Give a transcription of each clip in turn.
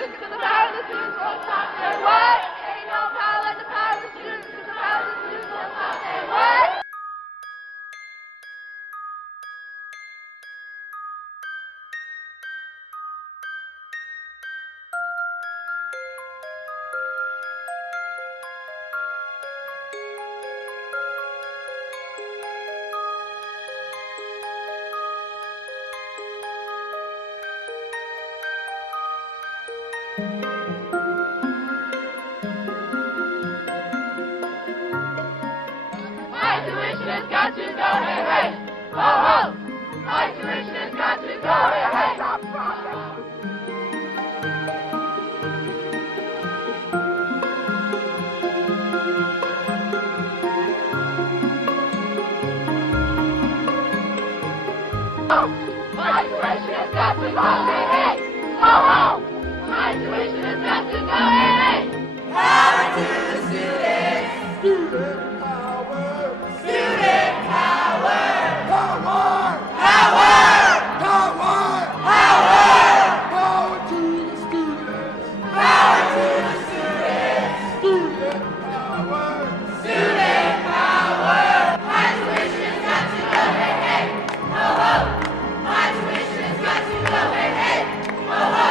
students, 'cause the power of the students won't stop. Say what? Ain't no power like the power of the students, 'cause the power of the students won't stop. Say what? My tuition has got to go, hey, hey, ho, ho. My tuition has got to go, hey, hey. My tuition has got to go, hey, hey, ho, ho. My tuition has got to go, hey, hey. Power to the students. Student power. Student power. Power. Power. Power. Power. Power to the students. Power to the students. Student power. Student power. My tuition has got to go, hey, hey, ho, ho. My tuition has got to go, hey, hey, ho, ho.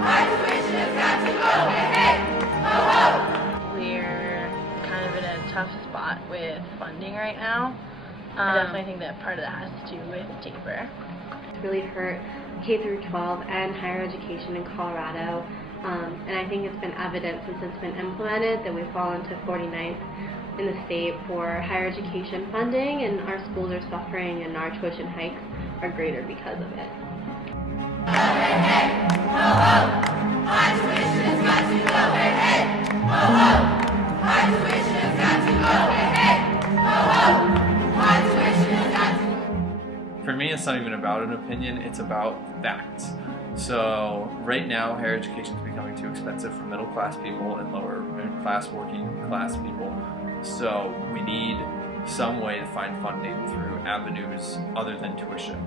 My tuition has got to go, hey, hey, ho, ho. We're kind of in a tough spot with funding right now. I definitely think that part of that has to do with TABOR. It's really hurt K through 12 and higher education in Colorado, and I think it's been evident since it's been implemented that we've fallen to 49th in the state for higher education funding, and our schools are suffering and our tuition hikes are greater because of it. Hey, hey, ho, ho. My tuition has got to go, hey, hey, ho, ho. My tuition has got to go, hey, hey, ho, ho. My tuition has got to. For me, it's not even about an opinion, it's about facts. So right now, higher education is becoming too expensive for middle class people and lower class working class people. So we need some way to find funding through avenues other than tuition.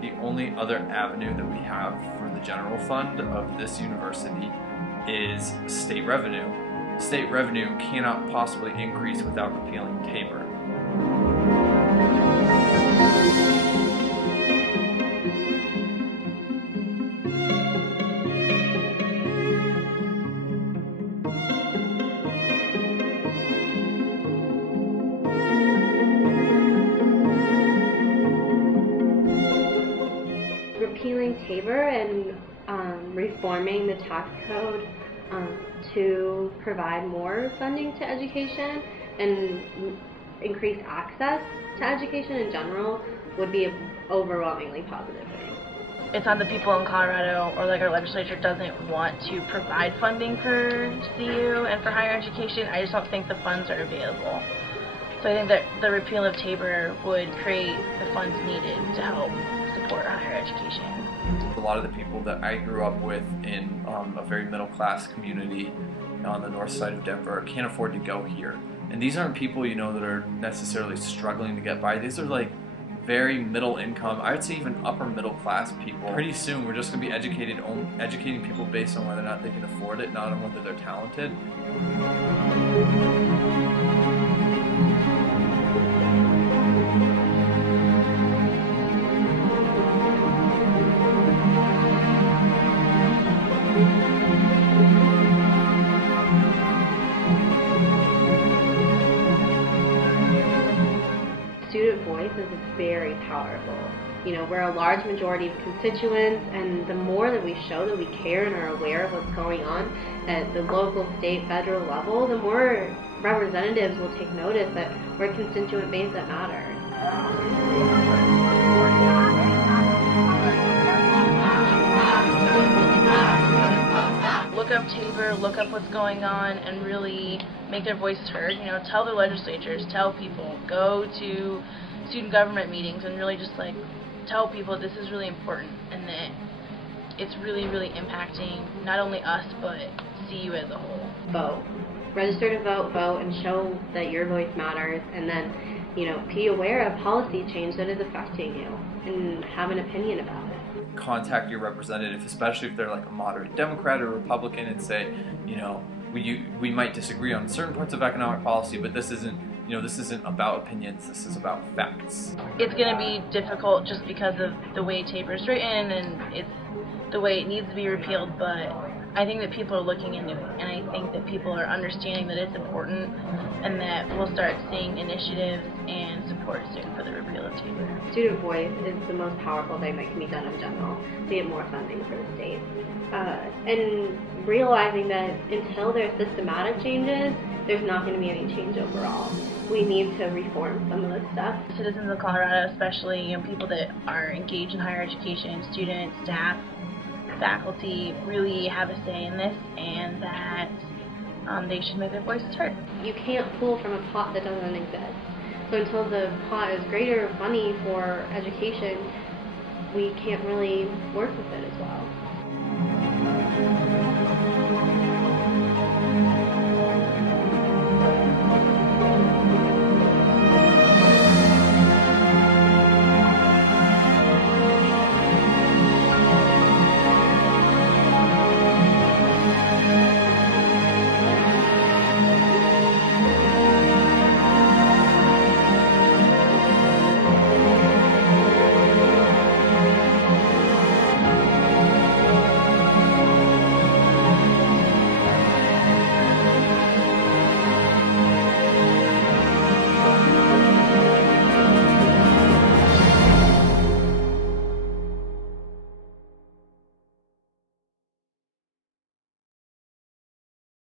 The only other avenue that we have for the general fund of this university is state revenue. State revenue cannot possibly increase without repealing TABOR. Repealing TABOR and reforming the tax code to provide more funding to education and increase access to education in general would be an overwhelmingly positive thing. It's not the people in Colorado or like our legislature doesn't want to provide funding for CU and for higher education. I just don't think the funds are available. So I think that the repeal of TABOR would create the funds needed to help support higher education. A lot of the people that I grew up with in a very middle class community on the north side of Denver can't afford to go here. And these aren't people, you know, that are necessarily struggling to get by. These are like very middle income, I would say even upper middle class people. Pretty soon we're just going to be educating people based on whether or not they can afford it, not on whether they're talented. Student voice is very powerful. You know, we're a large majority of constituents, and the more that we show that we care and are aware of what's going on at the local, state, federal level, the more representatives will take notice that we're a constituent base that matters. Look up TABOR, look up what's going on, and really make their voices heard. You know, tell their legislatures, tell people, go to student government meetings, and really just like tell people this is really important and that it's really, really impacting not only us but CU as a whole. Vote. Register to vote, vote, and show that your voice matters, and then, you know, be aware of policy change that is affecting you and have an opinion about it. contact your representative, especially if they're like a moderate Democrat or Republican, and say, you know, we might disagree on certain parts of economic policy, but this isn't, you know, this isn't about opinions, this is about facts. It's going to be difficult just because of the way TABOR is written and it's the way it needs to be repealed, but I think that people are looking into it, and I think that people are understanding that it's important, and that we'll start seeing initiatives and support soon for the repeal of TABOR. Student voice is the most powerful thing that can be done in general to get more funding for the state. And realizing that until there's systematic changes, there's not going to be any change overall. We need to reform some of this stuff. Citizens of Colorado, especially, you know, people that are engaged in higher education, students, staff, faculty, really have a say in this, and that they should make their voices heard. You can't pull from a pot that doesn't exist. So until the pot is greater money for education, we can't really work with it as well.